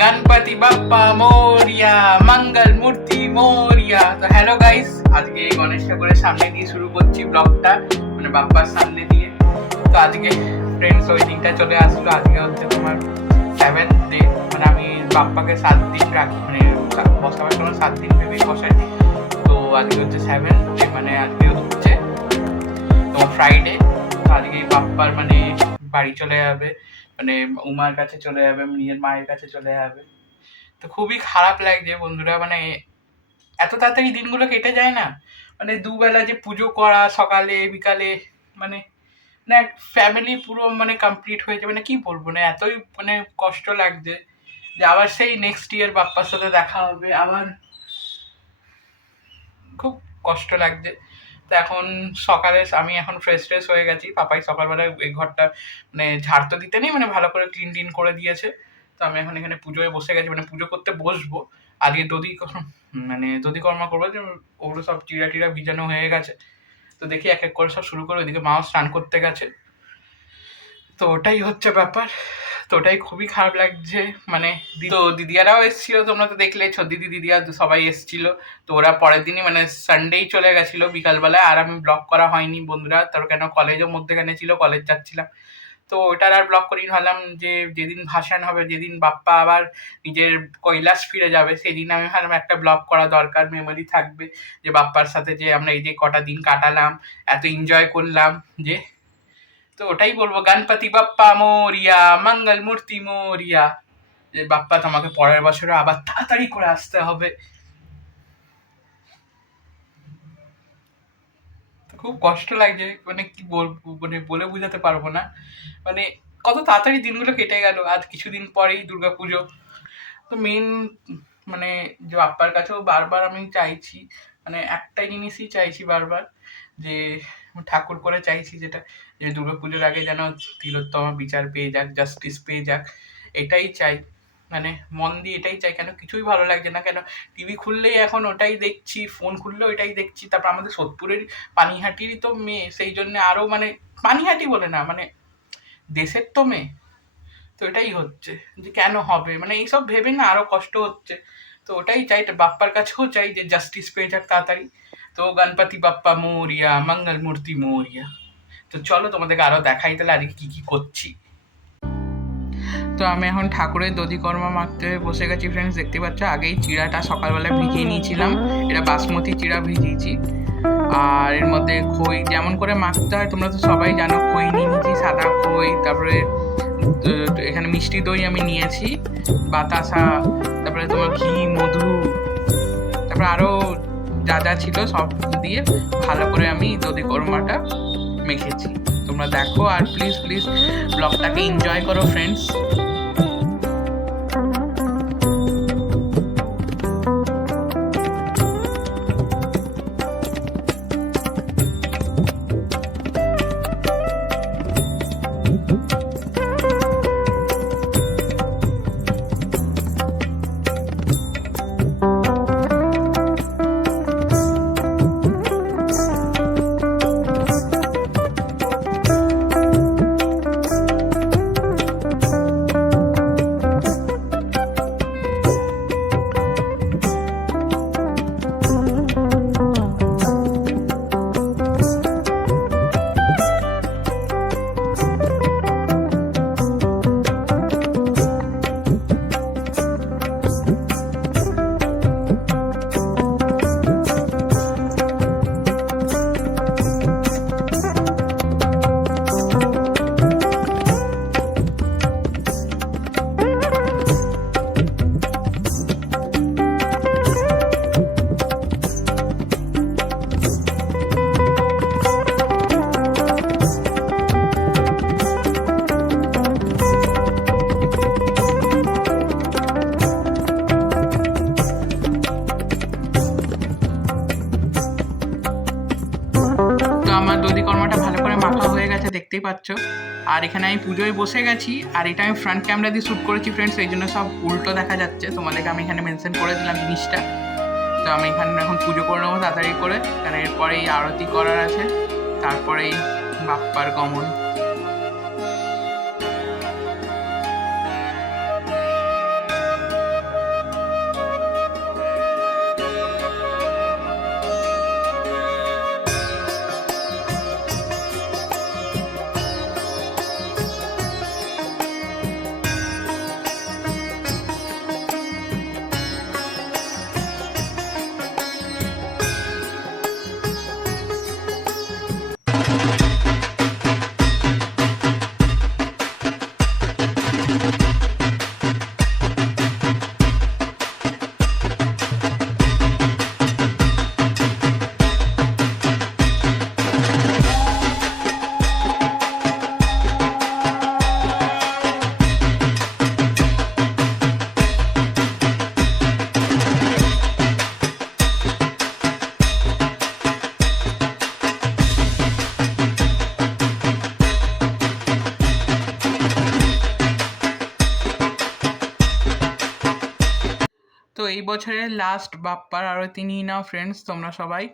Ganapati Bappa Moria, মঙ্গল মূর্তি Moria. তো hello guys, আজকে গণেশ ঠাকুরের সামনে দিয়ে শুরু করছি ব্লগটা, মানে বাপ্পার সামনে দিয়ে। তো আজকে ফ্রেন্ডস ওই দিনটা চলে আসলো। আজকে হচ্ছে তোমার 7th ডে, মানে আমি বাপ্পাকে 7 দিন রাখি, মানে বসাবার সময় 7 দিন ভেবেই বসাই। তো আজকে হচ্ছে 7th ডে, মানে আজকে হচ্ছে তোমার ফ্রাইডে। তো আজকে বাপ্পার মানে বাড়ি চলে যাবে, মানে উমার কাছে চলে যাবে, নিজের মায়ের কাছে চলে যাবে। তো খুবই খারাপ লাগছে বন্ধুরা, মানে এত তাড়াতাড়ি দিনগুলো কেটে যায় না, মানে দুবেলা যে পুজো করা সকালে বিকালে, মানে না ফ্যামিলি পুরো মানে কমপ্লিট হয়েছে, মানে কি বলবো, না এতই মানে কষ্ট লাগছে যে আবার সেই নেক্সট ইয়ার বাপ্পার সাথে দেখা হবে আবার, খুব কষ্ট লাগছে। তো এখন সকালে আমি এখন ফ্রেশ ট্রেশ হয়ে গেছি, পাপাই সকালবেলায় এই ঘরটা মানে ঝাড় তো দিতে নেই, মানে ভালো করে ক্লিন টিন করে দিয়েছে। তো আমি এখন এখানে পুজোয় বসে গেছি, মানে পুজো করতে বসবো। আজকে মানে দধিকর্মা করবো, যে ওগুলো সব চিড়া টিড়া ভিজানো হয়ে গেছে। তো দেখি এক এক করে সব শুরু করে, ওইদিকে মাও স্নান করতে গেছে। তো ওটাই হচ্ছে ব্যাপার। তো ওটাই খুবই খারাপ লাগছে, মানে তো দিদিয়ারাও এসেছিল, তোমরা তো দেখলেছো, দিদিয়া সবাই এসেছিল। তো ওরা পরের দিনই মানে সানডেই চলে গেছিল বিকালবেলায়, আর আমি ব্লগ করা হয়নি বন্ধুরা, তার কেন কলেজও মধ্যেখানে ছিল, কলেজ যাচ্ছিলাম। তো ওটার আর ব্লগ করি, ভাবলাম যে যেদিন ভাসান হবে, যেদিন বাপ্পা আবার নিজের কৈলাস ফিরে যাবে, সেদিন আমি ভাবলাম একটা ব্লগ করা দরকার, মেমোরি থাকবে যে বাপ্পার সাথে যে আমরা এই যে কটা দিন কাটালাম, এত এনজয় করলাম যে। তো ওটাই বলবো, গণপতি বাপ্পা মোরিয়া, মঙ্গল মূর্তি মোরিয়া, যে বাপ্পা তোমাকে পরের বছরে আবার তাড়াতাড়ি করে আসতে হবে। খুব কষ্ট লাগছে, মানে কি বলবো, মানে বলে বোঝাতে পারবো না, মানে কত তাড়াতাড়ি দিনগুলো কেটে গেল। আজ কিছুদিন পরেই দুর্গাপুজো। তো মেন মানে যে বাপ্পার কাছেও বারবার আমি চাইছি, মানে একটাই জিনিসই চাইছি বারবার, যে ঠাকুর করে চাইছি যেটা, যে দুর্গাপুজোর আগে যেন তিলোত্তমা বিচার পেয়ে যাক, জাস্টিস পেয়ে যাক, এটাই চাই। মানে মন দিয়ে এটাই চাই, কেন কিছুই ভালো লাগছে না। কেন টিভি খুললেই এখন ওটাই দেখছি, ফোন খুললেও ওটাই দেখছি। তারপর আমাদের সোদপুরের পানিহাটিরই তো মেয়ে, সেই জন্য আরও মানে পানিহাটি বলে না, মানে দেশের তো মেয়ে। তো এটাই হচ্ছে যে কেন হবে, মানে এইসব ভেবে না আরো কষ্ট হচ্ছে। তো ওটাই চাই, বাপ্পার কাছেও চাই যে জাস্টিস পেয়ে যাক তাড়াতাড়ি। তো গণপতি বাপ্পা মোরিয়া, মঙ্গল মূর্তি মোরিয়া। তো চলো তোমাদেরকে আরো দেখাই তাহলে আজকে কি কি করছি। তো আমি এখন ঠাকুরের দধিকর্মা মাখতে বসে গেছি ফ্রেন্ডস, দেখতে পাচ্ছ। আগেই চিড়াটা সকালবেলা ভিজিয়ে নিয়েছিলাম, এটা বাসমতি চিড়া ভিজিয়েছি। আর এর মধ্যে খই যেমন করে মাখতে হয় তোমরা তো সবাই জানো, খই নিয়ে নিয়েছি, সাদা খই, তারপরে এখানে মিষ্টি দই আমি নিয়েছি, বাতাসা, তারপরে তোমার ঘি, মধু, তারপরে আরও যা যা ছিল সব দিয়ে ভালো করে আমি দধিকর্মাটা মেখেছি। তোমরা দেখো আর প্লিজ প্লিজ ব্লগটাকে এনজয় করো ফ্রেন্ডস। আমার দধিকর্মাটা ভালো করে মাখা হয়ে গেছে, দেখতেই পাচ্ছ। আর এখানে আমি পুজোয় বসে গেছি, আর এটা আমি ফ্রন্ট ক্যামেরা দিয়ে শ্যুট করেছি ফ্রেন্ডস, এই জন্য সব উল্টো দেখা যাচ্ছে। তোমাদেরকে আমি এখানে মেনশন করে দিলাম জিনিসটা। তো আমি এখানে এখন পুজো করে নেবো তাড়াতাড়ি করে, কারণ এরপরেই আরতি করার আছে, তারপরেই বাপ্পার গমন। এই বছরের লাস্ট বাপ্পার আরতি নিয়ে নাও ফ্রেন্ডস তোমরা সবাই।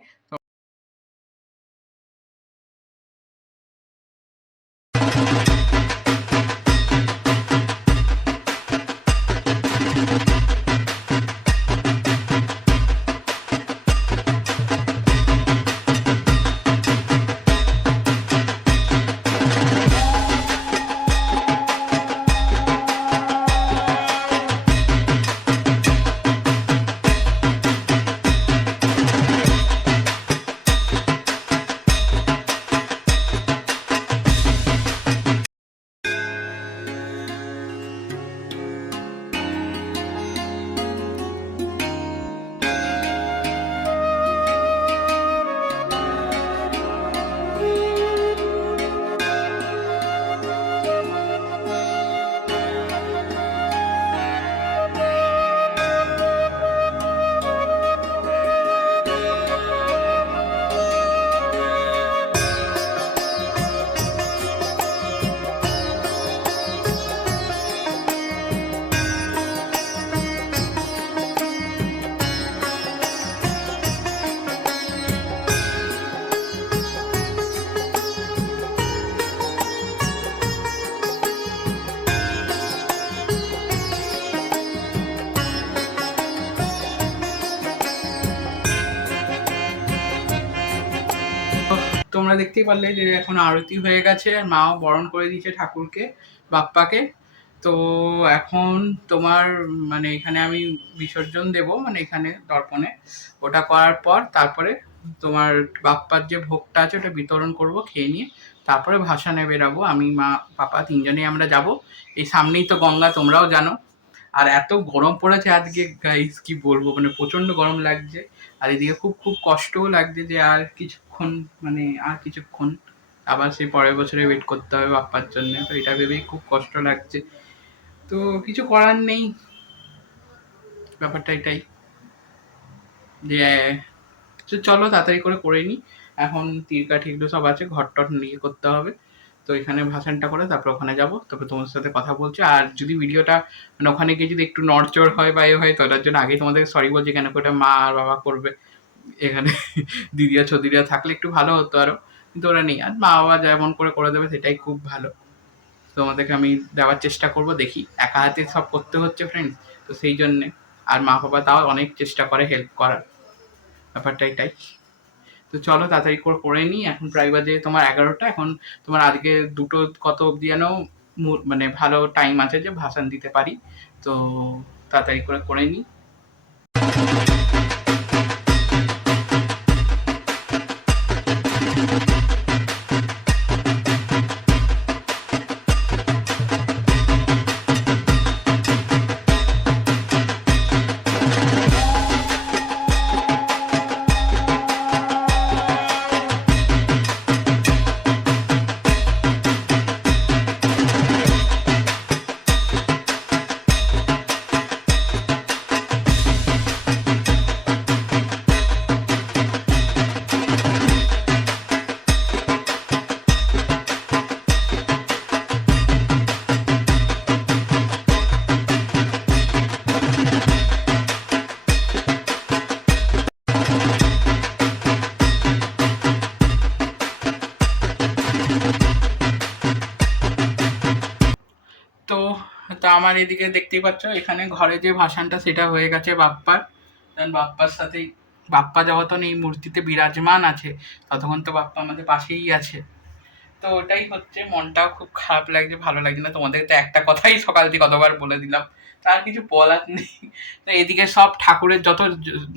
তোমরা দেখতেই পারলে যে এখন আরতি হয়ে গেছে আর মাও বরণ করে দিয়েছে ঠাকুরকে, বাপ্পাকে। তো এখন তোমার মানে এখানে আমি বিসর্জন দেব, মানে এখানে দর্পণে। ওটা করার পর তারপরে তোমার বাপ্পার যে ভোগটা আছে ওটা বিতরণ করব, খেয়ে নিয়ে তারপরে ভাসানে বেরাবো। আমি মা পাপা তিনজনেই আমরা যাব। এই সামনেই তো গঙ্গা, তোমরাও জানো। আর এত গরম পড়েছে আজকে গাইস, কি বলবো, মানে প্রচন্ড গরম লাগছে। আর এদিকে খুব খুব কষ্টও লাগছে যে আর কিছুক্ষণ, মানে আর কিছুক্ষণ আবার সেই পরের বছরে ওয়েট করতে হবে বাপ্পার জন্য। তো এটা ভেবেই খুব কষ্ট লাগছে। তো কিছু করার নেই, ব্যাপারটা এটাই যে চলো তাড়াতাড়ি করে নিই। এখন তীরকাঠি এগুলো সব আছে, ঘর টট নিয়ে করতে হবে। তো এখানে ভাসানটা করে তারপর ওখানে যাব, তারপর তোমার সাথে কথা বলছি। আর যদি ভিডিওটা মানে ওখানে গিয়ে যদি একটু নড়চড় হয় বা এ হয়, তো ওটার জন্য আগেই তোমাদের সরি বলছি, কেন ওটা মা আর বাবা করবে। এখানে দিদিরা ছদিরা থাকলে একটু ভালো হতো আরো, কিন্তু ওরা নেই। আর মা বাবা যেমন করে দেবে সেটাই খুব ভালো। তোমাদেরকে আমি দেওয়ার চেষ্টা করব, দেখি। একা হাতে সব করতে হচ্ছে ফ্রেন্ডস, তো সেই জন্যে। আর মা বাবা তাও অনেক চেষ্টা করে হেল্প করার, ব্যাপারটা এটাই। তো চলো তাড়াতাড়ি করে নিই। এখন প্রায় বাজে তোমার 11টা। এখন তোমার আজকে 2টো কত অবধি যেন মানে ভালো টাইম আছে যে ভাসান দিতে পারি। তো তাড়াতাড়ি করে নিই। তো তো আমার এদিকে দেখতেই পাচ্ছ, এখানে ঘরে যে ভাসানটা সেটা হয়ে গেছে বাপ্পার। বাপ্পার সাথেই বাপ্পা যতক্ষণ এই মূর্তিতে বিরাজমান আছে ততক্ষণ তো বাপ্পা আমাদের পাশেই আছে। তো ওটাই হচ্ছে, মনটাও খুব খারাপ লাগছে, ভালো লাগছে না। তোমাদের তো একটা কথাই সকাল থেকে কতবার বলে দিলাম, তার কিছু বলার নেই। তো এদিকে সব ঠাকুরের যত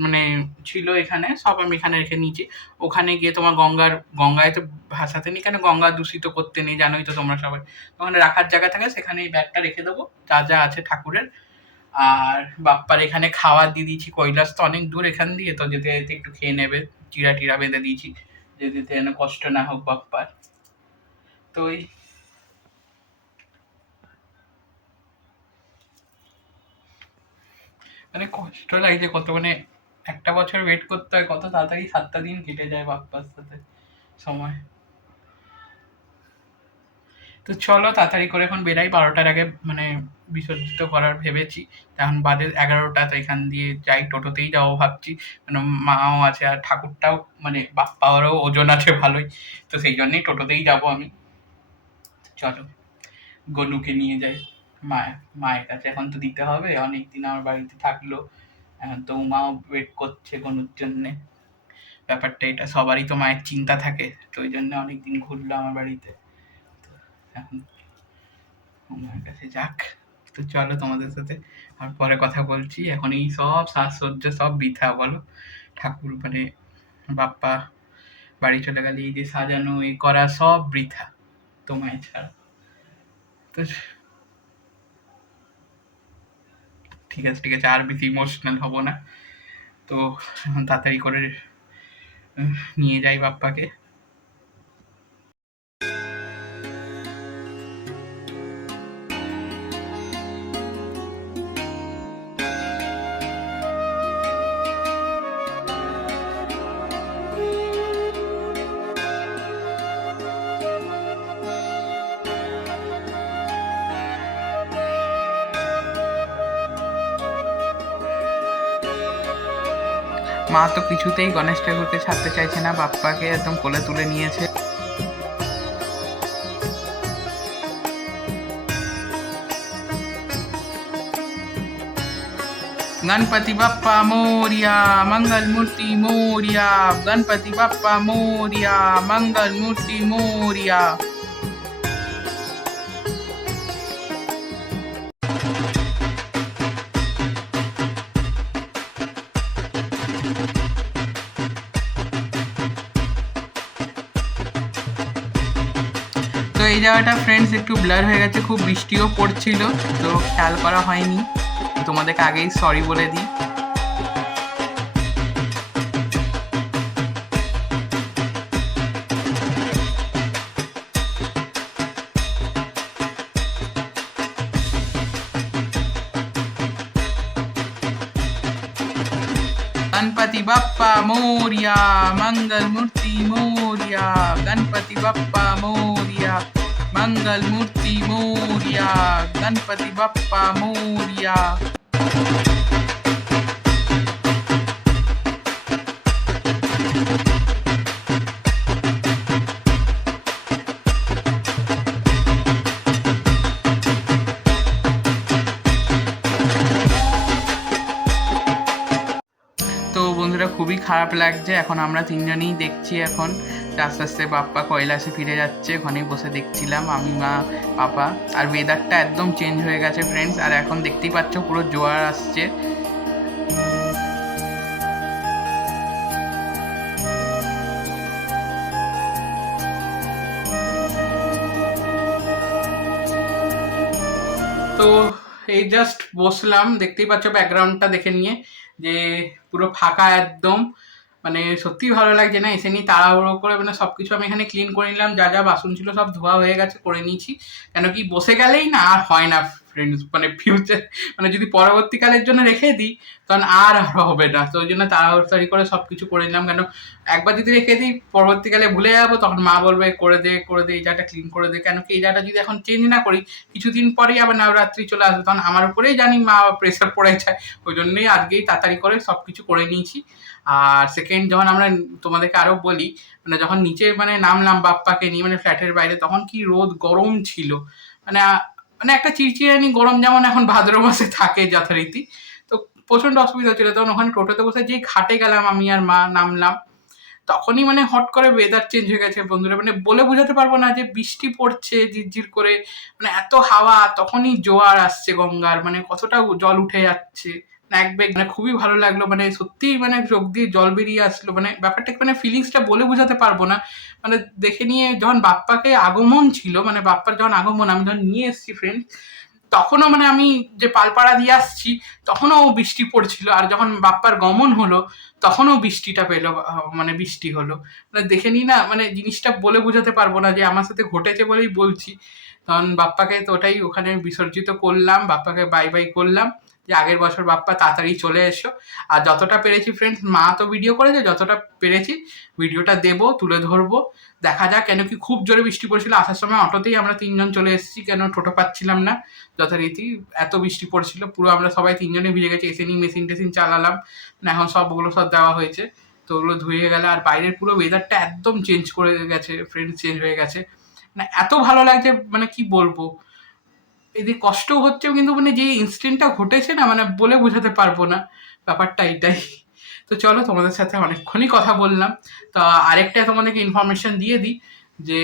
মানে ছিল এখানে সব আমি এখানে রেখে নিয়েছি। ওখানে গিয়ে তোমার গঙ্গায় তো ভাসাতে নেই, কেন গঙ্গা দূষিত করতে নেই, জানোই তো তোমরা সবাই। ওখানে রাখার জায়গা থাকে, সেখানে এই ব্যাগটা রেখে দেবো, যা যা আছে ঠাকুরের। আর বাপ্পার এখানে খাবার দিয়ে দিয়েছি, কৈলাস তো অনেক দূর এখান দিয়ে, তো যেতে যেতে একটু খেয়ে নেবে। চিড়া টিরা বেঁধে দিয়েছি, যেতে যেন কষ্ট না হোক বাপ্পার। তো ওই মানে কষ্ট লাগছে কত, মানে একটা বছর ওয়েট করতে হয়, কত তাড়াতাড়ি 7টা দিন কেটে যায় বাপ্পার সাথে সময়। তো চলো তাড়াতাড়ি করে এখন বেরাই, 12টার আগে মানে বিসর্জিত করার ভেবেছি। এখন বাজে 11টা, তো এখান দিয়ে যাই, টোটোতেই যাবো ভাবছি। মানে মাও আছে আর ঠাকুরটাও মানে বাপ্পারও ওজন আছে ভালোই, তো সেই জন্যই টোটোতেই যাবো আমি। চলো গনুকে নিয়ে যাই মায়ের কাছে, এখন তো দিতে হবে, অনেকদিন আমার বাড়িতে থাকলো। এখন তো মাও ওয়েট করছে গনুর জন্যে। ব্যাপারটা এটা, সবারই তো মায়ের চিন্তা থাকে, তো ওই জন্য অনেকদিন ঘুরলো আমার বাড়িতে। এখন মায়ের কাছে যাক। তো চলো তোমাদের সাথে আর পরে কথা বলছি। এখন এই সব সাজসজ্জা সব বৃথা বলো, ঠাকুর মানে বাপ্পা বাড়ি চলে গেলে এই যে সাজানো এ করা সব বৃথা তোমায় ছাড়া। তো ঠিক আছে ঠিক আছে, আর বেশি ইমোশনাল হব না। তো এখন তাড়াতাড়ি করে নিয়ে যাই বাপ্পাকে। মা তো কিছুতেই গণেশ ঠাকুরকে ছাড়তে চাইছে না, বাপ্পাকে একদম কোলে তুলে নিয়েছে। गणपति बप्पा मोरिया, मंगल मूर्ति मोरिया, गणपति बप्पा मोरिया, मंगल मूर्ति मोरिया। তো এই জায়গাটা ফ্রেন্ডস একটু ব্লার হয়ে গেছে, খুব বৃষ্টিও পড়ছিল, তো খেয়াল করা হয়নি, তোমাদেরকে আগেই সরি বলে দিই। गणपति बप्पा मोरिया, मंगल मूर्ति मोरिया, गणपति बप्पा मोरिया, मंगल मूर्ति मोरिया, गणपति बप्पा मोरिया। তো বন্ধুরা খুবই খারাপ লাগছে, এখন আমরা তিনজনেই দেখছি এখন আস্তে আস্তে বাপ্পা কৈলাসে ফিরে যাচ্ছে, ওখানেই বসে দেখছিলাম আমি, মা, পাপা। আর ওয়েদারটা একদম চেঞ্জ হয়ে গেছে ফ্রেন্ডস, আর এখন দেখতেই পাচ্ছ পুরো জোয়ার আসছে। তো এই জাস্ট বসলাম, দেখতেই পাচ্ছ ব্যাকগ্রাউন্ডটা দেখে নিয়ে যে পুরো ফাঁকা একদম, মানে সত্যি ভালো লাগছে না এসে নিয়ে তাড়াহুড়ো করে, মানে সবকিছু আমি এখানে ক্লিন করে নিলাম, যা যা বাসন ছিল সব ধোয়া হয়ে গেছে, করে নিয়েছি। কেন কি বসে গেলেই না আর হয় না ফ্রেন্ডস, মানে ফিউচার মানে যদি পরবর্তীকালের জন্য রেখে দিই তখন আর হবে না, তো ওই জন্য তাড়াতাড়ি করে সবকিছু করে নিলাম। কেন একবার যদি রেখে দিই পরবর্তীকালে ভুলে যাবো, তখন মা বলবে করে দে করে দে, এই জায়গাটা ক্লিন করে দে। কেন কি এই জায়গাটা যদি এখন চেঞ্জ না করি কিছুদিন পরেই আবার নবরাত্রি চলে আসবে, তখন আমার উপরেই জানি মা প্রেশার পড়ে যায়, ওই জন্যই আজকেই তাড়াতাড়ি করে সবকিছু করে নিয়েছি। আর সেকেন্ড যখন আমরা তোমাদেরকে আরো বলি, মানে যখন নিচে মানে নামলাম বাপ্পাকে নিয়ে মানে ফ্ল্যাটের বাইরে, তখন কি রোদ গরম ছিল, মানে মানে একটা চিরচিরানি গরম যেমন এখন ভাদ্র মাসে থাকে যথারীতি, তো প্রচন্ড অসুবিধা হচ্ছিল। তখন ওখানে টোটোতে বসে যেই ঘাটে গেলাম আমি আর মা নামলাম, তখনই মানে হট করে ওয়েদার চেঞ্জ হয়ে গেছে বন্ধুরা, মানে বলে বোঝাতে পারবো না, যে বৃষ্টি পড়ছে ঝিরঝির করে, মানে এত হাওয়া, তখনই জোয়ার আসছে গঙ্গার, মানে কতটা জল উঠে যাচ্ছে, এক বেগ, মানে খুবই ভালো লাগলো, মানে সত্যি মানে চোখ দিয়ে জল বেরিয়ে আসলো, মানে ব্যাপারটা মানে ফিলিংসটা বলে বোঝাতে পারবো না। মানে দেখে নিয়ে যখন বাপ্পাকে আগমন ছিল, মানে বাপ্পার যখন আগমন আমি যখন নিয়ে এসেছি ফ্রেন্ড, তখনও মানে আমি যে পালপাড়া দিয়ে আসছি তখনও বৃষ্টি পড়ছিল, আর যখন বাপ্পার গমন হলো তখনও বৃষ্টিটা পেলো, মানে বৃষ্টি হলো, মানে দেখে নি না, মানে জিনিসটা বলে বোঝাতে পারবো না, যে আমার সাথে ঘটেছে বলেই বলছি। তখন বাপ্পাকে তো ওটাই ওখানে বিসর্জিত করলাম, বাপ্পাকে বাই বাই করলাম, যে আগের বছর বাপ্পা তাড়াতাড়ি চলে এসো। আর যতটা পেরেছি ফ্রেন্ডস, মা তো ভিডিও করেছে, যতটা পেরেছি ভিডিওটা দেবো, তুলে ধরবো, দেখা যাক। কেন কি খুব জোরে বৃষ্টি পড়ছিল, আসার সময় অটোতেই আমরা 3জন চলে এসেছি, কেন টোটো পাচ্ছিলাম না যথারীতি, এত বৃষ্টি পড়ছিল, পুরো আমরা সবাই 3জনে ভিজে গেছি। এসে নিয়ে মেশিন টেশিন চালালাম, এখন সবগুলো সব দেওয়া হয়েছে, তো ওগুলো ধুয়ে গেলে। আর বাইরের পুরো ওয়েদারটা একদম চেঞ্জ করে গেছে ফ্রেন্ডস, চেঞ্জ হয়ে গেছে, মানে এত ভালো লাগছে, মানে কি বলবো, এদের কষ্টও হচ্ছে, কিন্তু মানে যে ইনসিডেন্টটা ঘটেছে না, মানে বলে বোঝাতে পারবো না, ব্যাপারটা এটাই। তো চলো, তোমাদের সাথে অনেকক্ষণই কথা বললাম। তা আরেকটা তোমাদেরকে ইনফরমেশন দিয়ে দিই, যে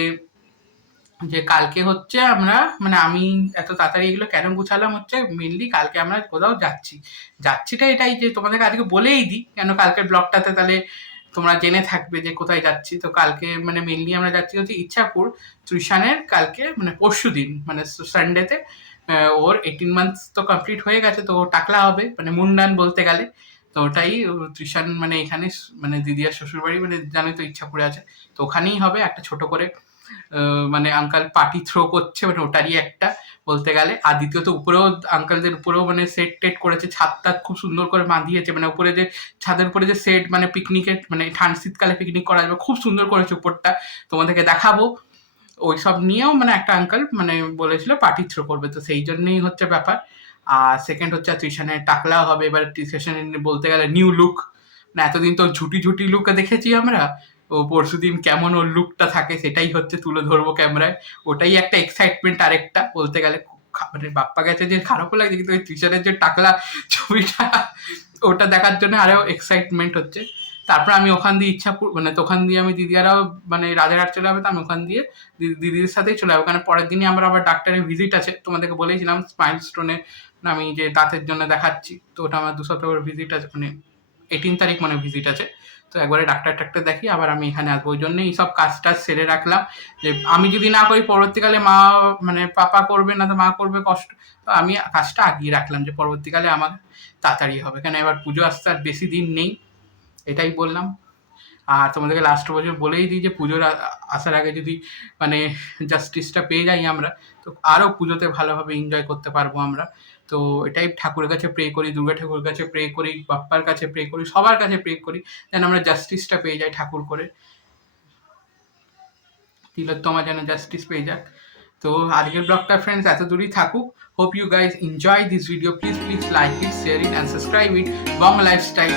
যে কালকে হচ্ছে আমরা, মানে আমি এত তাড়াতাড়ি এগুলো কেন গুছালাম, হচ্ছে মেনলি কালকে আমরা কোথাও যাচ্ছি। যাচ্ছিটা এটাই যে তোমাদেরকে আজকে বলেই দিই, কেন কালকের ব্লগটাতে তাহলে তোমরা জেনে থাকবে যে কোথায় যাচ্ছি। তো কালকে মানে মেনলি আমরা যাচ্ছি হচ্ছে ইচ্ছাপুর, ত্রিশানের কালকে মানে পরশু দিন, মানে সানডেতে ওর 18 মান্থস তো কমপ্লিট হয়ে গেছে, তো টাকলা হবে, মানে মুন্ডান বলতে গেলে। তো ওটাই ত্রিশান, মানে এখানে মানে দিদিয়ার শ্বশুরবাড়ি, মানে জানোই তো ইচ্ছাপুরে আছে, তো ওখানেই হবে একটা ছোট করে, মানে আঙ্কাল পার্টি থ্রো করছে, মানে ওটারই একটা বলতে গেলে। আর দ্বিতীয়ত উপরেও আঙ্কালদের উপরেও মানে সেট টেট করেছে, ছাদ টাদ খুব সুন্দর করে বাঁধিয়েছে, মানে উপরে যে ছাদের উপরে যে সেট, মানে পিকনিকের, মানে শীতকালে পিকনিক করা যাবে, খুব সুন্দর করেছে উপরটা, তোমাদেরকে দেখাবো। ওই সব নিয়েও মানে একটা আঙ্কাল মানে বলেছিল পার্টি থ্রো করবে, তো সেই জন্যই হচ্ছে ব্যাপার। আর সেকেন্ড হচ্ছে ত্রিশানের টাকলা হবে এবার, ত্রিশানের বলতে গেলে নিউ লুক, না এতদিন তো ঝুটি ঝুটি লুক দেখেছি আমরা, ও পরশু দিন কেমন ওর লুকটা থাকে সেটাই হচ্ছে তুলে ধরবো ক্যামেরায়, ওটাই একটা এক্সাইটমেন্ট আরেকটা বলতে গেলে। মানে বাপ্পা গেছে যে খারাপও লাগে, কিন্তু ওই ত্রিশানের যে টাকলা ছবিটা, ওটা দেখার জন্য আরো এক্সাইটমেন্ট হচ্ছে। তারপর আমি ওখান দিয়ে ইচ্ছাপুর, মানে ওখান দিয়ে আমি দিদিয়ারাও মানে রাজারহাট চলে যাবে, তো আমি ওখান দিয়ে দিদির সাথেই চলে যাবো, কারণ পরের দিনই আমার আবার ডাক্তারের ভিজিট আছে, তোমাদেরকে বলেইছিলাম স্মাইল স্টোনে আমি যে দাঁতের জন্য দেখাচ্ছি, তো ওটা আমার 2 সপ্তাহ ভিজিট আছে, মানে 18 তারিখ মানে ভিজিট আছে। তো একবারে ডাক্তার টাক্তার দেখি আবার আমি এখানে আসবো, ওই জন্য এই সব কাজ টাজ সেরে রাখলাম, যে আমি যদি না করি পরবর্তীকালে মা, মানে পাপা করবে না তো মা করবে কষ্ট, তো আমি কাজটা আগিয়ে রাখলাম যে পরবর্তীকালে আমার তাড়াতাড়ি হবে, কেন এবার পুজো আসতে আর বেশি দিন নেই, এটাই বললাম। আর তোমাদেরকে লাস্ট বছর বলেই দিই যে পুজোর আসার আগে যদি মানে জাস্টিসটা পেয়ে যাই আমরা, তো আরও পুজোতে ভালোভাবে এনজয় করতে পারবো আমরা। তো এটাই ঠাকুরের কাছে প্রে করি, দুর্গা ঠাকুরের কাছে প্রে করি, বাপ্পার কাছে প্রে করি, সবার কাছে প্রে করি, যেন আমরা জাস্টিসটা পেয়ে যাই ঠাকুর করে, তিলোত্তমা যেন জাস্টিস পেয়ে যাক। তো আজকের ব্লগটা ফ্রেন্ডস এত দূরই থাকুক। Hope you guys enjoy this video, please like it, share it and subscribe it. Bong lifestyle.